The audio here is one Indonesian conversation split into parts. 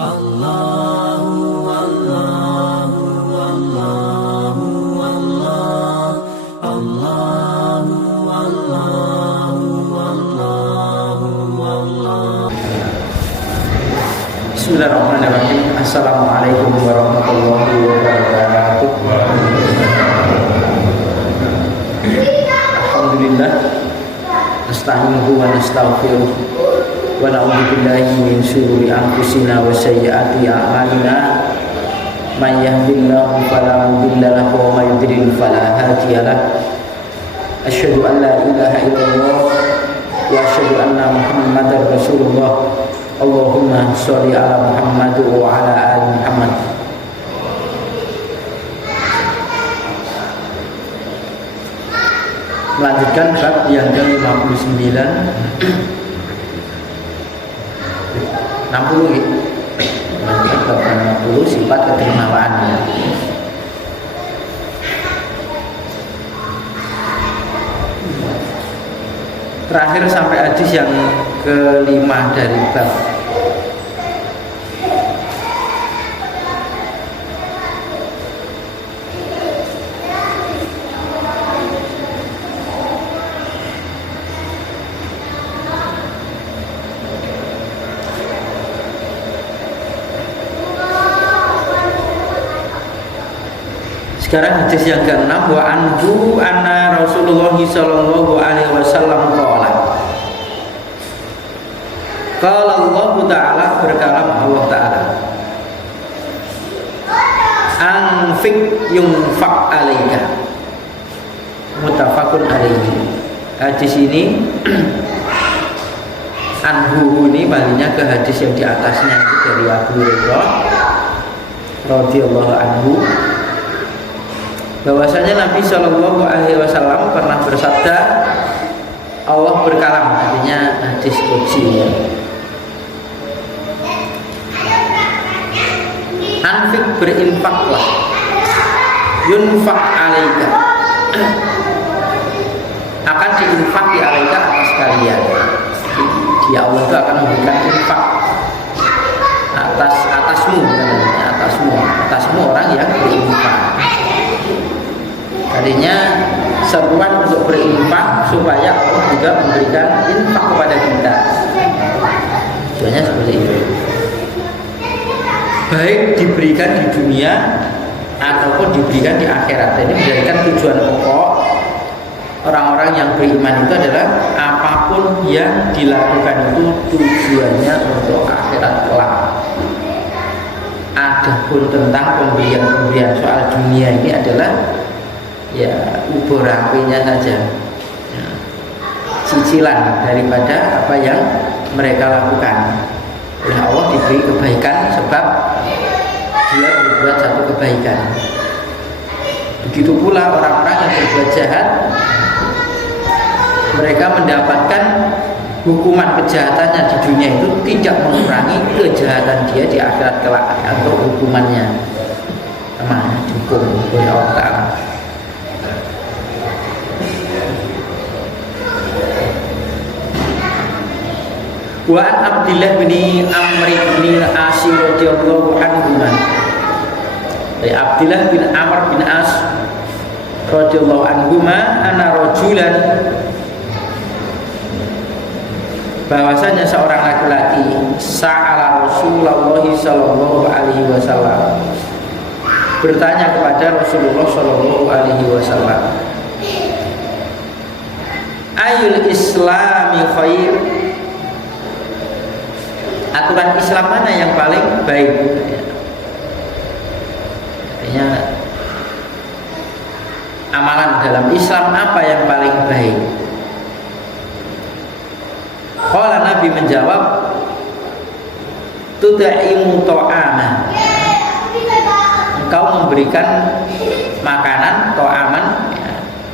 Bismillahirrahmanirrahim. Assalamualaikum warahmatullahi wabarakatuh. Alhamdulillah, nasta'inuhu wa nastaghfiruh wa na'udzu billahi min syururi anfusina wa sayyiati a'malina. May yahdihillahu fala mudilla lahu wa may yudlil fala hadiya lahu. Asyhadu an la ilaha illallah wa asyhadu anna Muhammadar Rasulullah. Allahumma sholli ala Muhammad wa ala ali Muhammad. Melanjutkan bab yang ke-59 60 ya. Bab 60 sifat ketermawaan. Terakhir sampai hadis yang kelima dari bab. Sekarang hadis yang ke-6, wa anhu anna Rasulullah sallallahu alaihi wasallam qala. Qala Allah Ta'ala, berkalam Allah Ta'ala. Anfik yunfaq alaika. Muttafaqun alaihi. Hadis ini anhu ini balinya ke hadis yang di atasnya itu dari Abu Hurairah radhiyallahu anhu, bahwasanya Nabi Shallallahu Alaihi Wasallam pernah bersabda, Allah berkalam, artinya hadis qudsi ya. Anfik, berinfaklah, yunfak alaika, akan diinfak di alaika atas kalian. Dia Allah itu akan memberikan infak atasmu orang yang berinfak. Artinya seruan untuk berinfak supaya Allah juga memberikan infak kepada kita. Tujuannya seperti itu. Baik diberikan di dunia ataupun diberikan di akhirat. Ini menjadikan tujuan pokok orang-orang yang beriman itu adalah apapun yang dilakukan itu tujuannya untuk akhirat kelak. Adapun tentang pemberian soal dunia ini adalah ya ubur apinya saja ya, cicilan daripada apa yang mereka lakukan. Oleh Allah diberi kebaikan sebab dia berbuat satu kebaikan. Begitu pula orang-orang yang berbuat jahat, mereka mendapatkan hukuman kejahatannya di dunia itu tidak mengurangi kejahatan dia di akhirat kelak, atau hukumannya sama dihukum oleh Allah Ta'ala. Wa an Abdillah bin Amr bin As radhiyallahu anhu. Dari Abdillah bin Amr bin As radhiyallahu anhu, ana rajulan, bahwasanya seorang laki-laki sa'ala Rasulullah sallallahu alaihi wasallam, bertanya kepada Rasulullah sallallahu alaihi wasallam, ayul islami khair, aturan Islam mana yang paling baik? Artinya amalan dalam Islam apa yang paling baik? Qala, Nabi menjawab, tudaimu ta'aman, engkau memberikan makanan, ta'aman,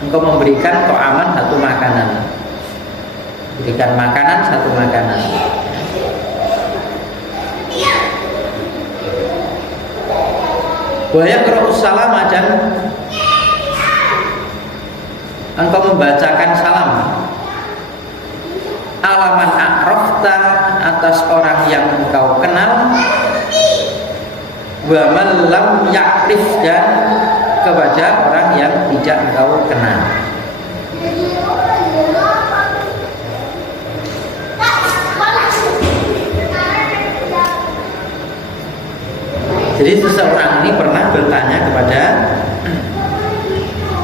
engkau memberikan ta'aman satu makanan, berikan makanan satu makanan. Wa yaqra'u salama, dan engkau membacakan salam, alaman a'rafta, atas orang yang engkau kenal, wa man lam ya'rif, dan kepada orang yang tidak engkau kenal. Jadi seseorang ini pernah bertanya kepada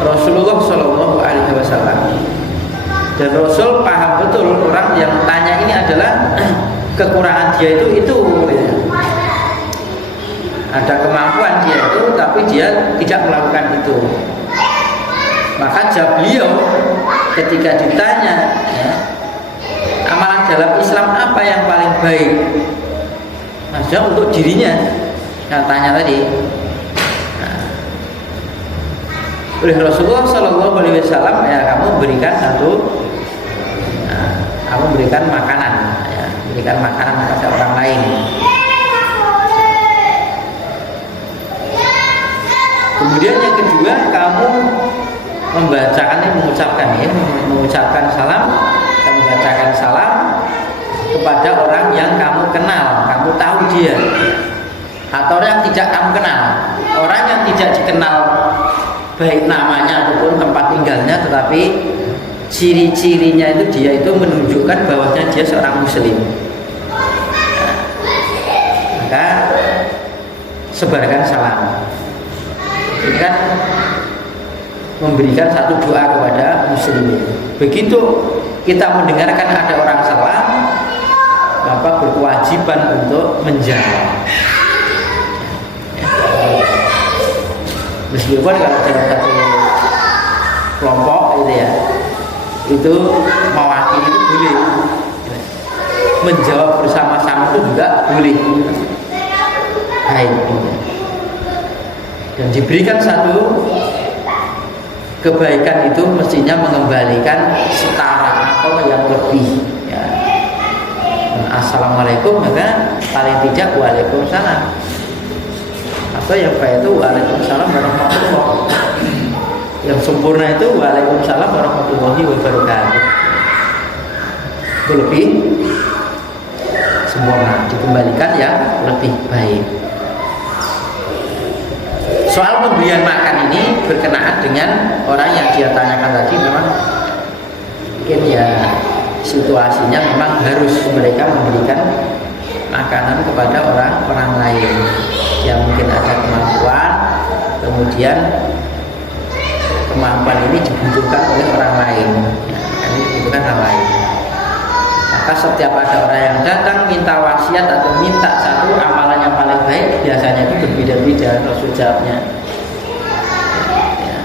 Rasulullah Shallallahu Alaihi Wasallam, dan Rasul paham betul orang yang tanya ini adalah kekurangan dia itu ya. Ada kemampuan dia itu, tapi dia tidak melakukan itu. Maka jawab beliau ketika ditanya, ya, amalan dalam Islam apa yang paling baik? Maksudnya untuk dirinya, katanya tadi. Nah, oleh Rasulullah Shallallahu Alaihi Wasallam, ya kamu berikan kamu berikan makanan, ya, berikan makanan kepada orang lain. Kemudian yang kedua, kamu mengucapkan salam, kamu membacakan salam kepada orang yang kamu kenal, kamu tahu dia, atau orang yang tidak kamu kenal, orang yang tidak dikenal baik namanya ataupun tempat tinggalnya, tetapi ciri-cirinya itu dia itu menunjukkan bahwasanya dia seorang muslim. Nah, maka sebarkan salam. Ini kan memberikan satu doa kepada muslim. Begitu kita mendengarkan ada orang salam, maka berkewajiban untuk menjawab. Meskipun kalau dalam satu kelompok itu ya, itu mewakili itu boleh, menjawab bersama-sama itu juga boleh. Baik. Dan diberikan satu kebaikan itu mestinya mengembalikan setara atau yang lebih, ya. Assalamualaikum, maka paling tidak waalaikumsalam, atau yang baik itu waalaikumsalam warahmatullahi, yang sempurna itu waalaikumsalam warahmatullahi wabarakatuh. Itu lebih sempurna, dikembalikan yang lebih baik. Soal pemberian makan ini berkenaan dengan orang yang dia tanyakan tadi, memang mungkin ya situasinya memang harus mereka memberikan makanan kepada orang lain yang mungkin ada kemampuan, kemudian kemampuan ini dibutuhkan oleh orang lain, ya, ini dibutuhkan orang lain. Maka setiap ada orang yang datang minta wasiat atau minta satu amalan yang paling baik, biasanya itu berbeda-beda Rasul jawabnya. Ya.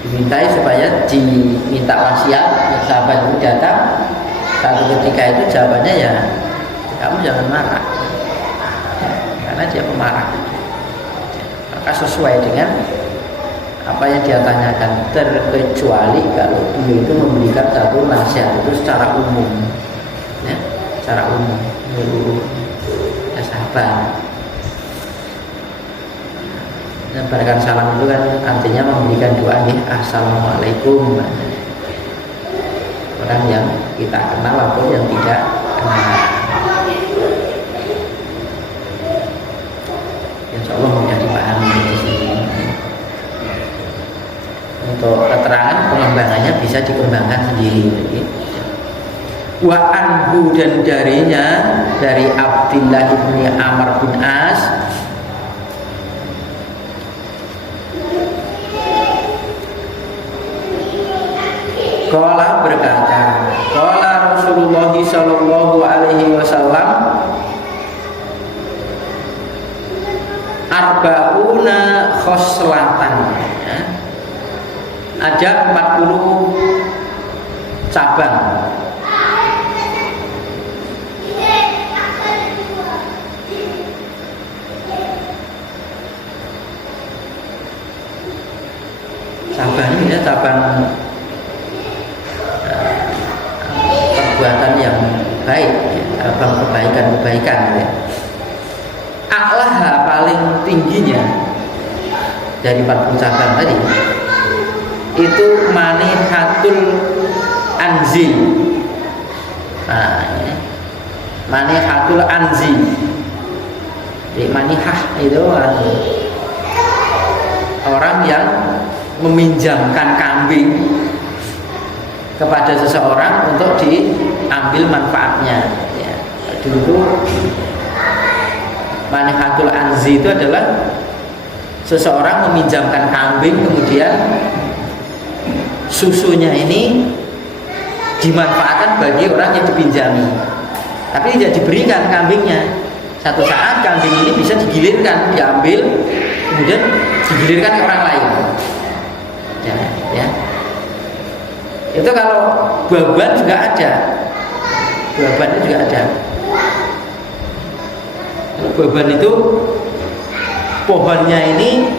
Dimintai supaya diminta wasiat, sahabat itu datang, satu ketika itu jawabannya ya, kamu jangan marah, ya, karena dia pemarah. Maka sesuai dengan apa yang dia tanyakan, terkecuali kalau dia itu memberikan satu nasihat itu secara umum, ya, secara umum menyeluruh ya, sahabat. Dan berikan salam itu kan artinya memberikan doa nih, assalamualaikum, orang yang kita kenal ataupun yang tidak kenal. Insya Allah mudah dipahami di sini. Untuk keterangan pengembangannya bisa dikembangkan sendiri. Wa anhu, dan darinya, dari Abdillah bin Amr bin As, qala berkata, qala Rasulullah sallallahu alaihi wasallam, arba'una khoslatan, ya. Ada 40 cabang. Cabang ini ya, cabang perbuatan yang baik, ya, cabang kebaikan-kebaikan, ya. A'laha, paling tingginya dari 40 cabang tadi itu manihatul anzi. Nah, ini manihatul anzi, manihah itu orang yang meminjamkan kambing kepada seseorang untuk diambil manfaatnya. Ya, dulu manihatul anzi itu adalah seseorang meminjamkan kambing, kemudian susunya ini dimanfaatkan bagi orang yang dipinjami, tapi tidak diberikan kambingnya. Satu saat kambing ini bisa digilirkan, diambil, kemudian digilirkan ke orang lain. Ya. Itu kalau baban juga ada, baban itu juga ada. Baban itu pohonnya ini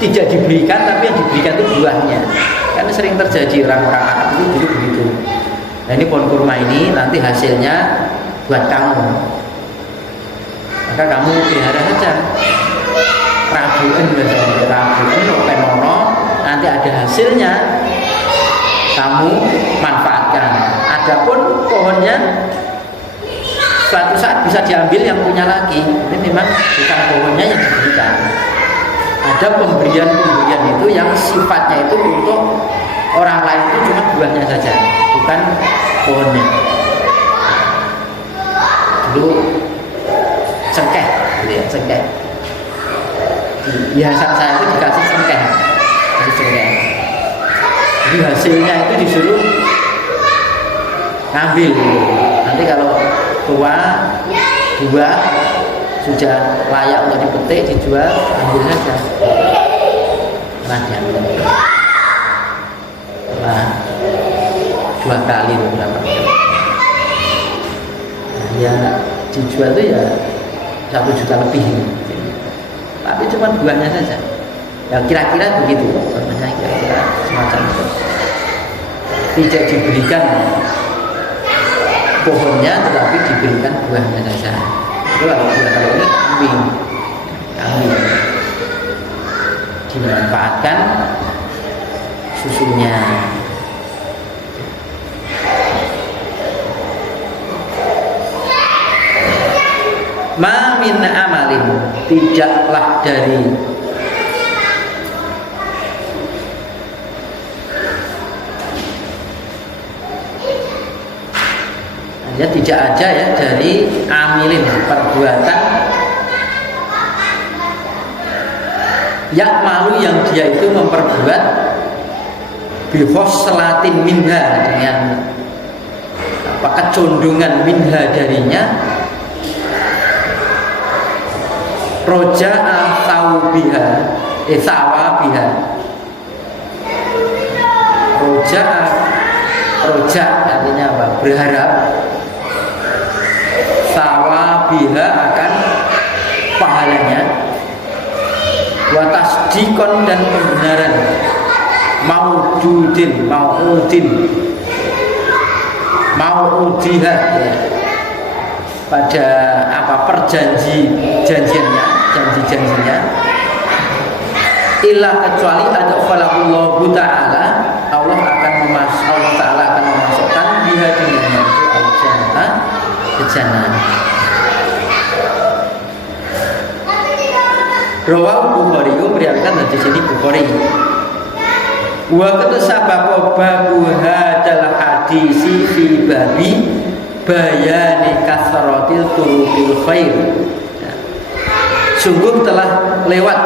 tidak diberikan, tapi yang diberikan itu buahnya. Karena sering terjadi orang-orang Arab itu dulu begitu. Nah, ini pohon kurma ini nanti hasilnya buat kamu, maka kamu pelihara saja. Rabuan biasanya, rabuan penono, nanti ada hasilnya kamu manfaatkan. Adapun pohonnya suatu saat bisa diambil yang punya lagi. Ini memang bukan pohonnya yang diberikan. Ada pemberian-pemberian itu yang sifatnya itu untuk orang lain, itu cuma buahnya saja, bukan pohonnya. Dulu cengkeh, gitu ya, cengkeh. Hiasan saya itu dikasih cengkeh, jadi hasilnya itu disuruh ngambil. Nanti kalau tua buah sudah layak untuk dipetik, dijual, ambil saja. Nah, dua kali beberapa kali. Nah, ya dijual itu ya 1 juta lebih. Tapi cuma buahnya saja. Ya kira-kira begitu, contohnya kira-kira semacam itu. Tidak diberikan pohonnya, tetapi diberikan buahnya saja. Itu kalau ini kambing dimanfaatkan susunya. Ma min amalin, tidaklah dari ya, tidak ada ya dari amilin, perbuatan malu yang dia itu memperbuat bihos-selatin minha, dengan kecondongan minha darinya, roja'a sawabiha, sawabiha, roja artinya apa? Berharap sawabiha akan pahalanya, wa tasdikon dan pembenaran, maududin maudiha ya, pada apa janjinya illa kecuali ada falahullahu ta'ala, Allah Ta'ala akan memasukkan biha dengannya itu al-jannah, ke jannah. Rawahu Bukhari, meriwayatkan hadis ini Bukhari. Wa kata sabab babu hadal hadisi fi babi bayani kasratil turuqil khair. Sungguh telah lewat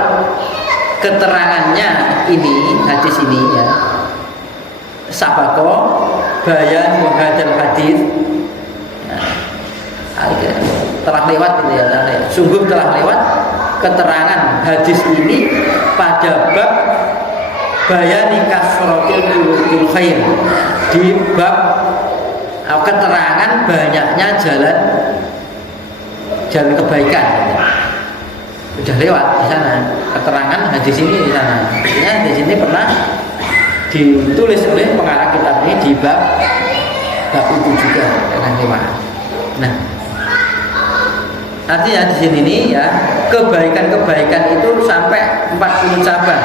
keterangannya ini, hadis ini ya. Sabako bayan hadal hadis. Telah lewat gitu ya. Sungguh telah lewat keterangan hadis ini pada bab bayani kasratil turuqil khair, di bab keterangan banyaknya jalan kebaikan. Sudah lewat di sana keterangan hadis ini di sana. Artinya hadis ini pernah ditulis oleh pengarang kitab ini di bab itu juga pernah lewat. Nah, artinya di sini nih ya, kebaikan-kebaikan itu sampai 40 cabang.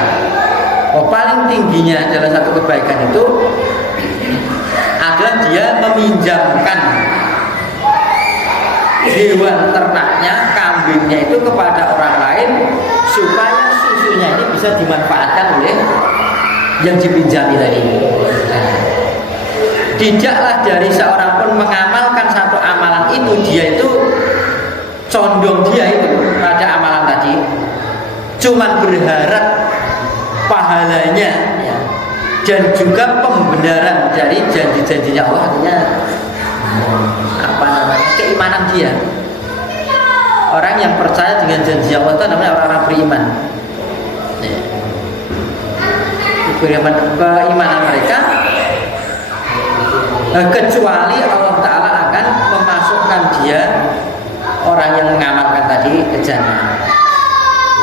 Paling tingginya adalah satu kebaikan itu adalah dia meminjamkan hewan ternaknya, kambing kambingnya itu kepada orang lain supaya susunya ini bisa dimanfaatkan oleh yang dipinjami tadi. Tidaklah dari seorang pun mengamalkan satu amalan itu, dia itu condong dia itu pada amalan tadi, cuman berharap pahalanya ya, dan juga pembenaran dari janji-janjinya Allah, artinya apa namanya, keimanan dia. Orang yang percaya dengan janji Allah itu namanya orang-orang beriman ya. Keimanan mereka kecuali Allah Ta'ala akan memasukkan dia, orang yang mengamalkan tadi, ke jannah.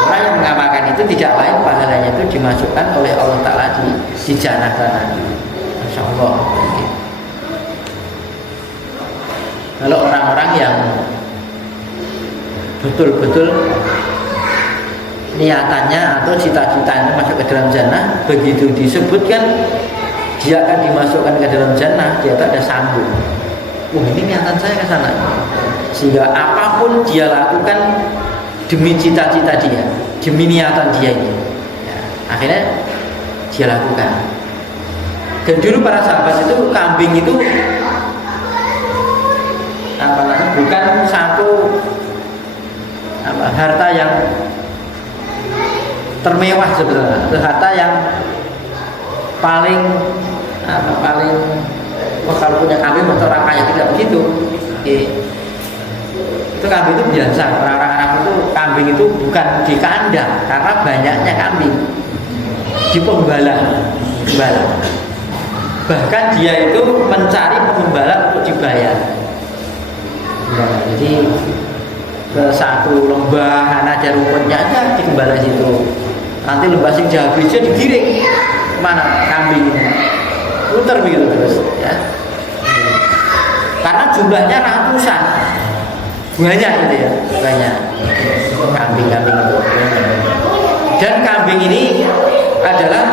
Orang yang mengamalkan itu tidak lain pahalanya itu dimasukkan oleh Allah Ta'ala di jannah sana. Masya Allah. Kalau orang-orang yang betul-betul niatannya atau cita-citanya masuk ke dalam jannah, begitu disebutkan dia akan dimasukkan ke dalam jannah, dia tak ada sambung. Ini niatan saya ke sana. Sehingga apapun dia lakukan demi cita-cita dia, demi niatan dia ini ya, akhirnya dia lakukan. Dan dulu para sahabat itu, kambing itu bukan satu harta yang termewah sebetulnya, harta yang paling kalau punya kambing atau orang kaya, tidak begitu. Itu kambing itu biasa, orang-orang Arab itu kambing itu bukan di kandang karena banyaknya kambing, di pembala. Bahkan dia itu mencari pengembala untuk dibayar. Jadi ke satu lembah ada rumputnya aja digembala situ, nanti lembah sing habisnya digiring mana kambingnya, putar begitu terus ya. Karena jumlahnya ratusan, banyak itu ya, banyak kambing-kambing itu. Dan kambing ini adalah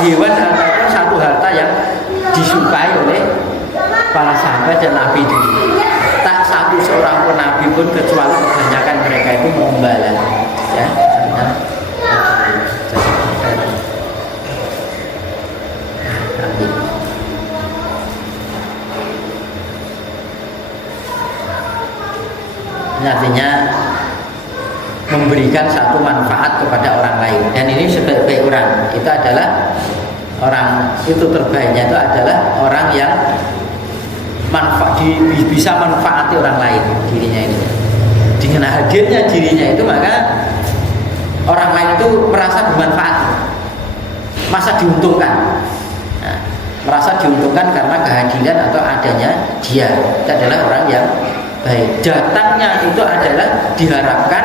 hewan ataupun satu harta yang disukai oleh para sahabat dan Nabi dulu. Tak satu seorang pun Nabi pun, kecuali kebanyakan mereka itu mengembala ya. Artinya memberikan satu manfaat kepada orang lain, dan ini sebaik-baik orang itu adalah orang itu terbaiknya itu adalah orang yang bisa manfaati orang lain dirinya ini. Dengan hadirnya dirinya itu, maka orang lain itu merasa bermanfaat, merasa diuntungkan. Nah, merasa diuntungkan karena kehadiran atau adanya dia. Itu adalah orang yang baik. Datangnya itu adalah diharapkan,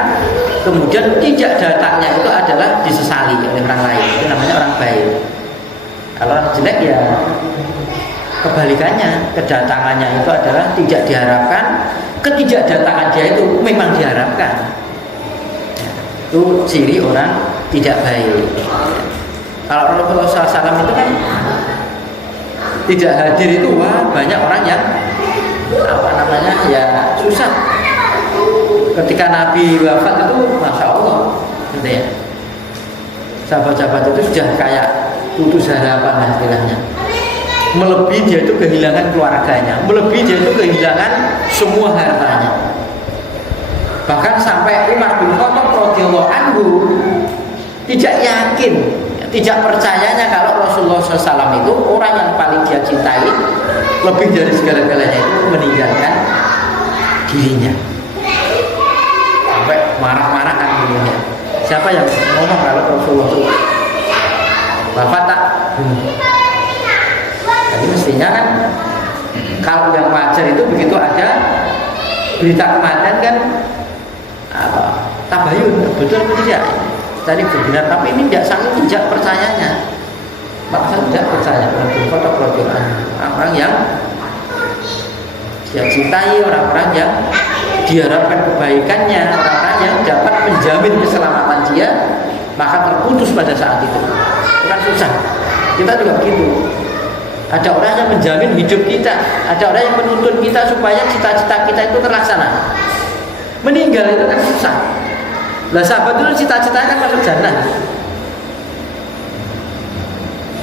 kemudian tidak datangnya itu adalah disesali oleh orang lain. Itu namanya orang baik. Kalau orang jelek ya kebalikannya, kedatangannya itu adalah tidak diharapkan, ketidakdatangan dia itu memang diharapkan. Itu ciri orang tidak baik. Kalau Rasulullah SAW itu kan tidak hadir itu, wah banyak orang yang ya susah. Ketika Nabi wafat itu, masya Allah, gitu ya. Sahabat-sahabat itu sudah kayak putus harapan lah istilahnya. Melebihi dia itu kehilangan keluarganya, melebihi dia itu kehilangan semua hartanya. Bahkan sampai Umar bin Khattab radhiyallahu anhu tidak yakin, tidak percayanya kalau Rasulullah SAW itu orang yang paling dia cintai, lebih dari segala-galanya itu meninggalkan dirinya. Sampai marah-marahan dirinya. Siapa yang ngomong kalau Rasulullah itu wafat tak? Jadi mestinya kan kalau yang wajar itu begitu ada berita kematian kan tabayun, betul atau tidak? Tadi benar, tapi ini tidak sangat tidak percayanya. Maksa tidak percaya orang-orang yang dia cintai, orang-orang yang diharapkan kebaikannya, orang-orang yang dapat menjamin keselamatan dia, maka terputus pada saat itu. Bukan susah. Kita juga begitu. Ada orang yang menjamin hidup kita, ada orang yang menuntun kita supaya cita-cita kita itu terlaksana. Meninggal itu kan susah. Lah sahabat itu cita-citanya kan masuk jannah.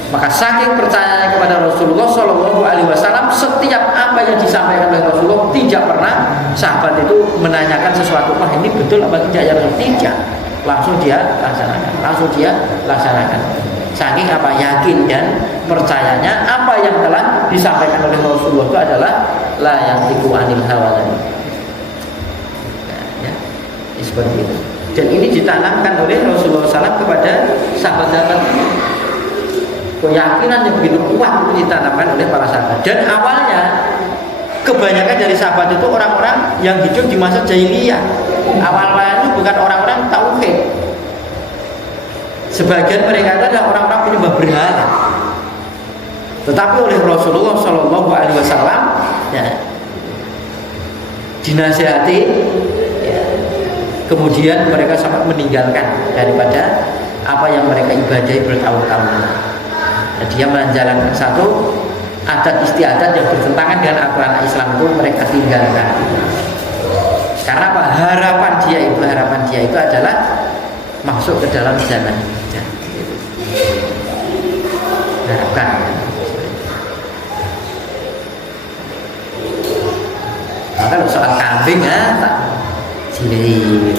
Maka saking percayanya kepada Rasulullah Shallallahu Alaihi Wasallam, setiap apa yang disampaikan oleh Rasulullah tidak pernah sahabat itu menanyakan sesuatu, wah ini betul apa tidak ya Rasul? Tidak, langsung dia laksanakan. Saking apa yakin dan percayanya apa yang telah disampaikan oleh Rasulullah itu adalah la yantiqu anil hawa tadi. Ya, seperti itu. Dan ini ditanamkan oleh Rasulullah SAW kepada sahabat-sahabat. Keyakinan yang begitu kuat itu ditanamkan oleh para sahabat. Dan awalnya kebanyakan dari sahabat itu orang-orang yang hidup di masa jahiliyah. Awalnya itu bukan orang-orang tauhid. Sebagian mereka itu adalah orang-orang penyembah berhala. Tetapi oleh Rasulullah Shallallahu Alaihi Wasallam ya, dinasihati, ya, kemudian mereka sampai meninggalkan daripada apa yang mereka ibadahi bertahun-tahun. Dia menjalankan satu adat istiadat yang bertentangan dengan aturan Islam itu mereka tinggalkan. Karena apa? Harapan dia itu adalah masuk ke dalam jannah. Harapkan. Maka kalau soal kambing ya tak cilik.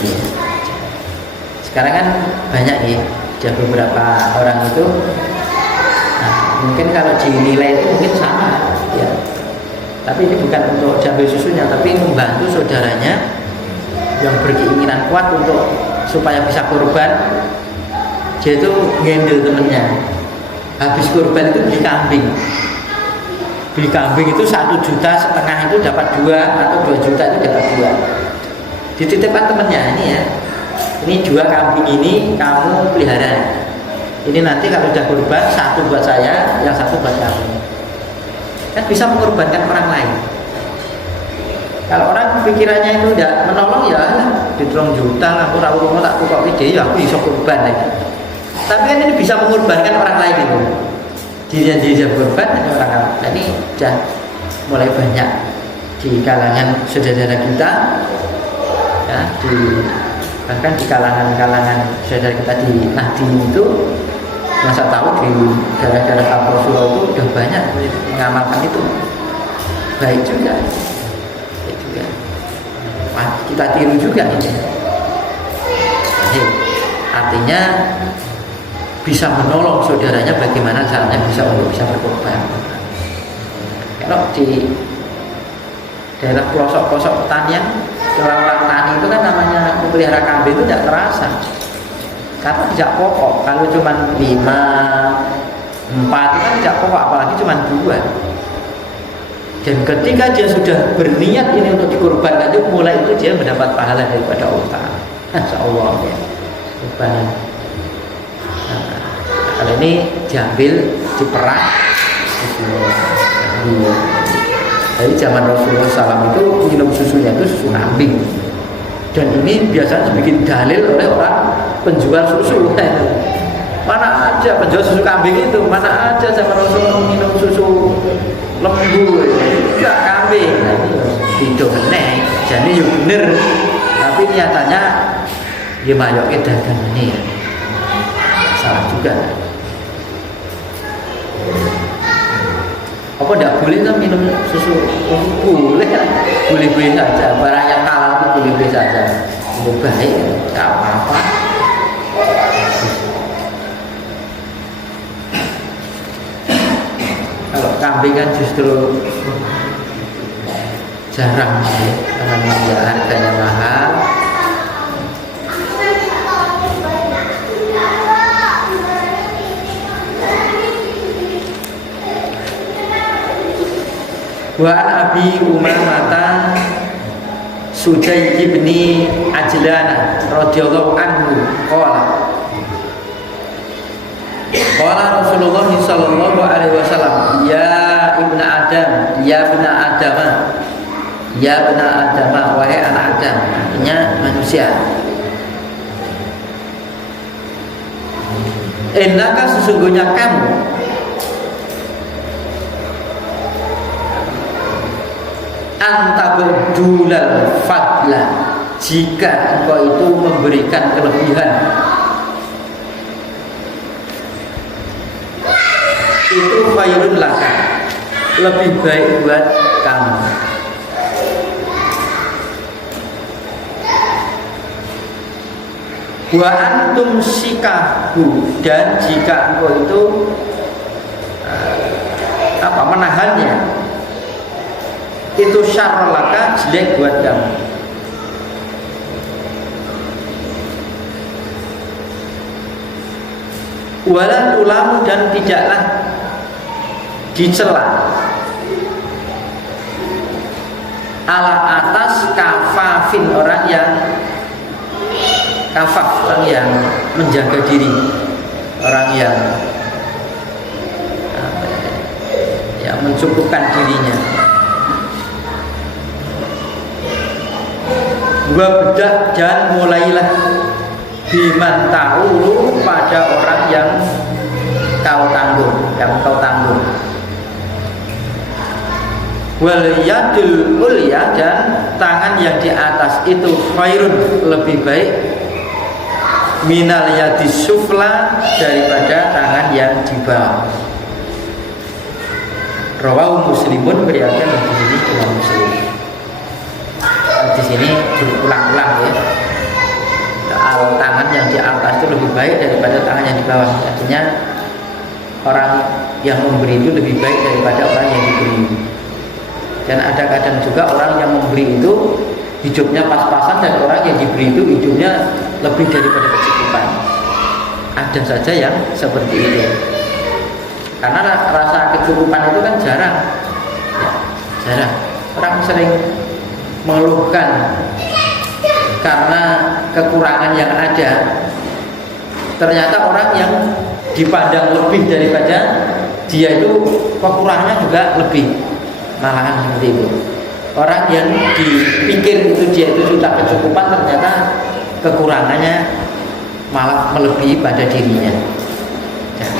Sekarang kan banyak nih, ada beberapa orang itu. Mungkin kalau dinilai itu mungkin sama ya. Tapi ini bukan untuk jambil susunya, tapi membantu saudaranya yang berkeinginan kuat untuk supaya bisa kurban. Dia itu ngendel temennya. Habis kurban itu beli kambing. Beli kambing itu 1,5 juta itu dapat 2 atau 2 juta itu dapat 2. Dititipkan temennya ini ya. Ini 2 kambing ini kamu pelihara. Ini nanti kalau sudah kurban, 1 buat saya, yang 1 buat kamu. Kan bisa mengorbankan orang lain. Kalau orang pikirannya itu tidak menolong ya, di 2 juta lah, aku rawuh tak tukok ide, ya aku bisa kurban ya. Tapi kan ini bisa mengorbankan orang lain itu. Dia kurban ini orang lain. Nah, ini sudah mulai banyak di kalangan saudara kita, ya, bahkan di kalangan saudara kita di Nahdien itu. Masa tahu di daerah-daerah Rasulullah itu sudah banyak mengamalkan itu. Baik juga. Wah, kita tiru juga ini. Jadi, artinya bisa menolong saudaranya bagaimana caranya bisa berkorban. Kalau di daerah pelosok-pelosok pertanian, orang-orang tani itu kan namanya memelihara kambing itu tidak terasa. Karena tidak pokok, kalau cuma 5, 4 itu kan tidak pokok, apalagi cuma 2. Dan ketika dia sudah berniat ini untuk dikorbankan itu, mulai itu dia mendapat pahala daripada Allah. Insya Allah ya. Kalau ini diambil, diperah, dari zaman Rasulullah SAW itu minum susunya itu susu kambing. Dan ini biasanya dibikin dalil oleh orang penjual susu. Mana aja penjual susu kambing itu, mana aja zaman Rasulullah minum susu lembu, enggak kambing. Itu benar, jadi yuk bener. Tapi nyatanya dia mayok dagang ini salah juga. Apa tidak boleh kan minum susu boleh saja, barang yang halal itu boleh saja, itu baik, tidak apa-apa. Kalau kambing kan justru jarang sih, karena ya harganya mahal. Wa Abi Umamah Sudai ibni Ajlan radhiyallahu anhu qala Rasulullah sallallahu alaihi wasallam ya ibnu Adam ya ibnu Adam wahai anak Adam, artinya manusia. Innaka sesungguhnya kamu antabudulal fadla jika engkau itu memberikan kelebihan, itu khairun laka, lebih baik buat kamu. Wa antum sikahu, dan jika engkau itu menahannya, itu syarrul laka, jelek buat kamu. Wala tulamu, dan tidaklah dicela ala atas kafafin, orang yang kafaf, orang yang menjaga diri, orang yang mencukupkan dirinya. Wa bedak, dan mulailah biman ta'ulu, pada orang yang kau tanggung. Wal yadul ulya, dan tangan yang di atas itu khairun, lebih baik minal yadis sufla, daripada tangan yang di bawah. Rawahu Muslimun, beriakan hadis ini Imam Muslim. Di sini berulang-ulang ya. Tangan yang di atas itu lebih baik daripada tangan yang di bawah. Artinya orang yang memberi itu lebih baik daripada orang yang diberi. Dan ada kadang juga orang yang memberi itu hidupnya pas-pasan, dan orang yang diberi itu hidupnya lebih daripada kecukupan. Ada saja yang seperti itu. Karena rasa kecukupan itu kan jarang. Jarang. Orang sering mengeluhkan karena kekurangan yang ada. Ternyata orang yang dipandang lebih daripada dia itu kekurangannya juga lebih, malahan seperti itu. Orang yang dipikir itu dia itu sudah kecukupan, ternyata kekurangannya malah melebihi pada dirinya. Ya.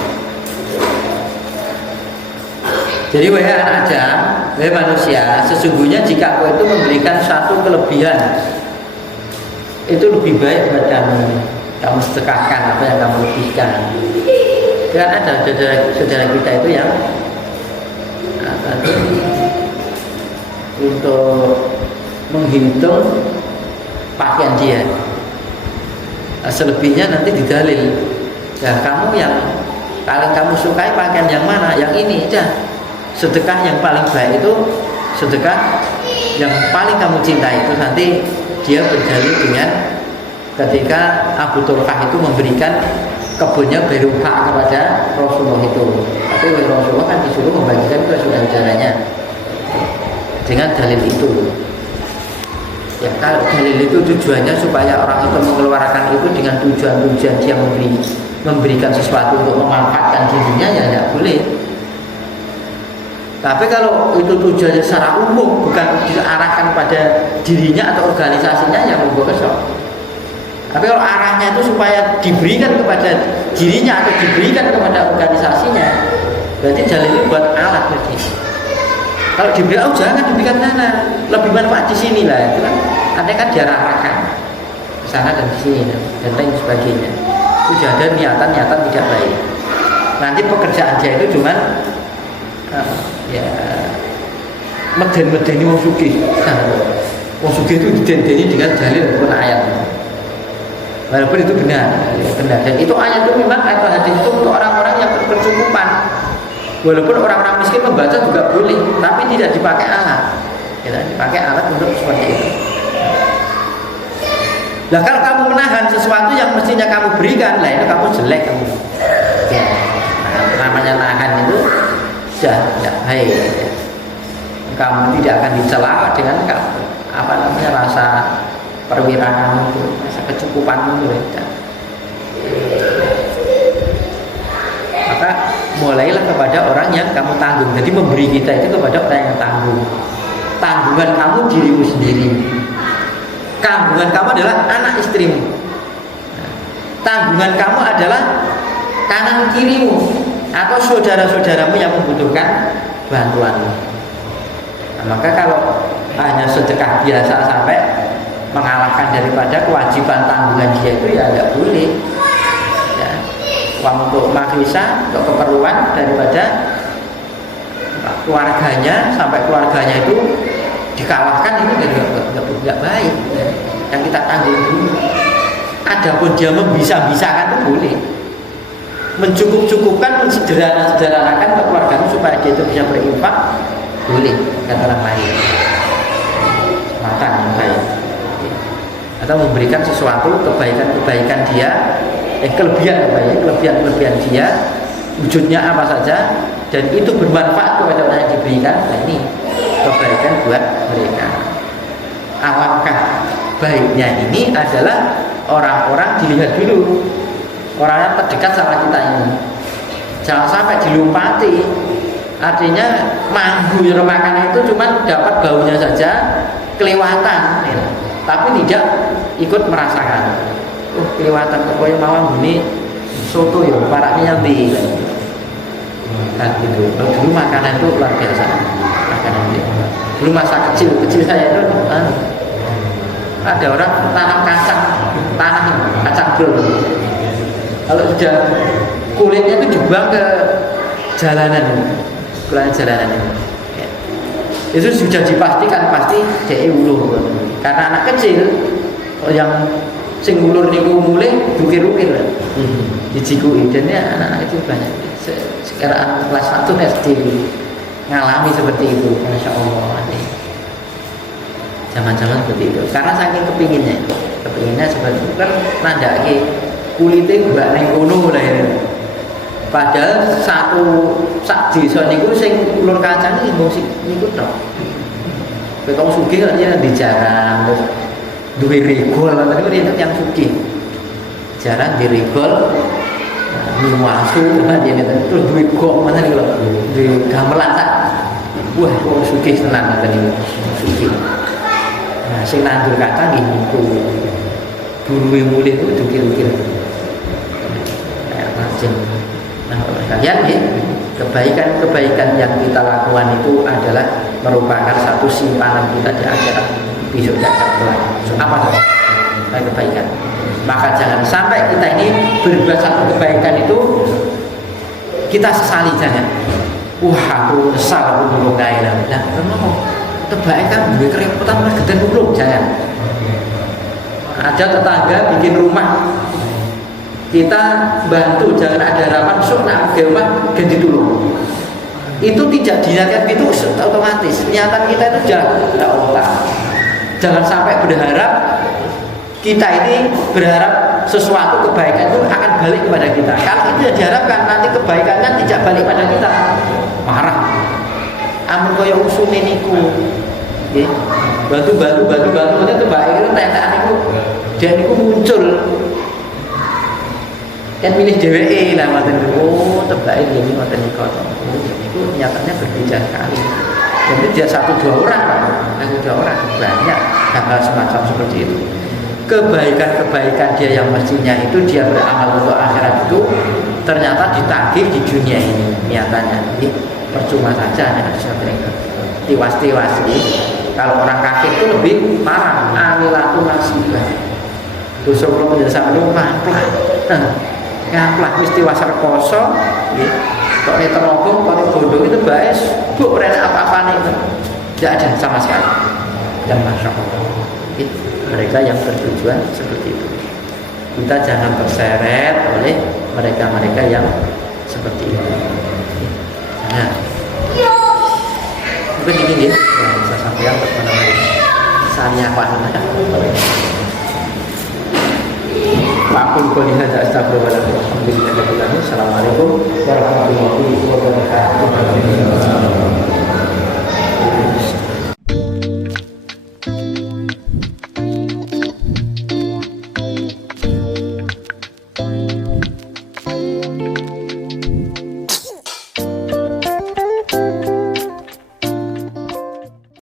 Jadi wahai anak Adam, wahai manusia, sesungguhnya jika kau itu memberikan satu kelebihan, itu lebih baik buat kamu sedekahkan apa yang kamu lebihkan. Kan ada saudara kita itu yang untuk menghitung pakaian dia, selebihnya nanti didalil. Ya, kamu yang paling kamu sukai pakaian yang mana? Yang ini aja. Sedekah yang paling baik itu sedekah yang paling kamu cintai. Itu nanti dia berdalil dengan ketika Abu Turkah itu memberikan kebunnya Beruha kepada Rasulullah itu. Tapi Rasulullah kan disuruh membagikan ke saudara-saudaranya dengan dalil itu. Ya, kalau dalil itu tujuannya supaya orang itu mengeluarkan itu dengan tujuan-tujuan dia memberikan sesuatu untuk memanfaatkan dirinya, ya tidak boleh. Tapi kalau itu tujuannya secara umum, bukan diarahkan pada dirinya atau organisasinya, ya monggo kesok. Tapi kalau arahnya itu supaya diberikan kepada dirinya atau diberikan kepada organisasinya, berarti dalil itu buat alat berarti. Kalau diberi, oh jangan diberikan sana, lebih manfaat di sini lah, itu kan artinya kan diarahkan ke sana dan di sini dan lain sebagainya. Itu sudah ada niatan tidak baik. Nanti pekerjaan dia itu cuman ya meden-medeni wong sugih. Wong sugih itu didendeni dengan dalil ataupun ayat. Walaupun itu benar. Dan itu ayat itu memang atau hadis itu untuk orang-orang yang berkecukupan. Walaupun orang-orang miskin membaca juga boleh, tapi tidak dipakai alat. Tidak dipakai alat untuk seperti itu. Nah, kalau kamu menahan sesuatu yang mestinya kamu berikan, lah itu kamu jelek kamu. Ya, namanya nahan itu sudah tidak baik. Kamu tidak akan dicela dengan rasa perwiraan itu, rasa kecukupan itu. Ya. Maka mulailah kepada orang yang kamu tanggung. Jadi memberi kita itu kepada orang yang tanggung. Tanggungan kamu dirimu sendiri. Tanggungan kamu adalah anak istrimu. Tanggungan kamu adalah kanan kirimu atau saudara-saudaramu yang membutuhkan bantuanmu. Nah, maka kalau hanya sedekah biasa sampai mengalahkan daripada kewajiban tanggungan dia itu ya tidak boleh ya. Uang untuk makrisa, untuk keperluan daripada keluarganya, sampai keluarganya itu dikalahkan, ini nggak baik ya. Yang kita tanggung dulu. Adapun dia membisa-bisakan itu boleh, mencukup-cukupkan, mensederhanakan ke keluarganya supaya dia itu bisa berinfak, boleh, kata orang lain. Makan yang baik, atau memberikan sesuatu kebaikan dia, kelebihan dia, wujudnya apa saja, dan itu bermanfaat kepada orang yang diberikan. Nah, ini kebaikan buat mereka. Alangkah baiknya ini adalah orang-orang dilihat dulu, orang yang terdekat sama kita ini, jangan sampai dilompati. Artinya manggu makanan itu cuma dapat baunya saja, kelewatan ya. Tapi tidak ikut merasakan. Kelewatan pokoknya mawang ini soto ya, paraknya nanti kan gitu. Dulu makanan itu luar biasa, makanan itu. Dulu masa kecil saya itu ada orang tanam kacang brol. Kalau sudah kulitnya itu dibuang ke jalanan ini. Itu sudah dipastikan pasti dia ulur, karena anak kecil yang sing ulur niku mulai ukir-ukir dijikui, dan ya anak-anak kecil banyak sekarang kelas 1 SD ngalami seperti itu. Masya Allah nih. Zaman-zaman seperti itu, karena saking kepinginnya seperti itu kan, nandake kulitnya mbak neng kono lah ya. Padahal sak desa niku sing ulur kacang iki mung niku tok. Wong sugih kok ya dijarang terus duwe regol, tapi itu yang sugih. Jarang dirigol, miwasu kan dia terus duwe gok mana nih lho. Duwe gamelan tak. Wah, wong sugih tenan ngoten niku. Sugih. Nah, sing nandur kacang nggih niku. Duwe mulih itu dukir-dukir. Kayak macam. Nah, kalian ya, kebaikan yang kita lakukan itu adalah merupakan satu simpanan kita di akhirat besok tidak kelak. Apa saja kebaikan. Maka jangan sampai kita ini berbuat satu kebaikan itu kita sesali, jangan. Wah, aku nyesal aku nulung kae lah. Lah, kenapa? Kebaikan duwe kerepotan malah geden nulung, jangan. Ada tetangga bikin rumah, kita bantu, jangan ada harapan nak gemah ganti dulu. Itu tidak diniatkan, itu otomatis niatan kita itu jangan Allah. Jangan sampai berharap kita ini berharap sesuatu kebaikan itu akan balik kepada kita. Kalau itu yang diharapkan, nanti kebaikannya tidak balik pada kita, marah. Amun kaya usune niku, nggih. Bantu itu baik itu tetekan niku, dan niku muncul. Kan milih DWE lah ngoten niku, tebake ini ngoten niku. Itu nyatanya berbeda sekali. Jadi dia 1-2 orang, banyak hal semacam seperti itu. Kebaikan-kebaikan dia yang mestinya itu dia beramal untuk akhirat itu ternyata ditagih di dunia ini nyatanya. Jadi percuma saja nek ada tiwas-tiwas ini. Kalau orang kafir itu lebih parah, amilatun nasibah. Dosa kula menjasa niku mangklak. Ngamplak wis tiwas rekoso nggih. Kok nek terobong kok bodoh itu baes, bu rene apa-apane itu. Tidak ada sama sekali. Dan Masya Allah, mereka yang bertujuan seperti itu. Kita jangan terseret oleh mereka-mereka yang seperti itu. Nah, mungkin ini yang bisa sampaikan kepada saya Pak. Assalamualaikum warahmatullahi wabarakatuh.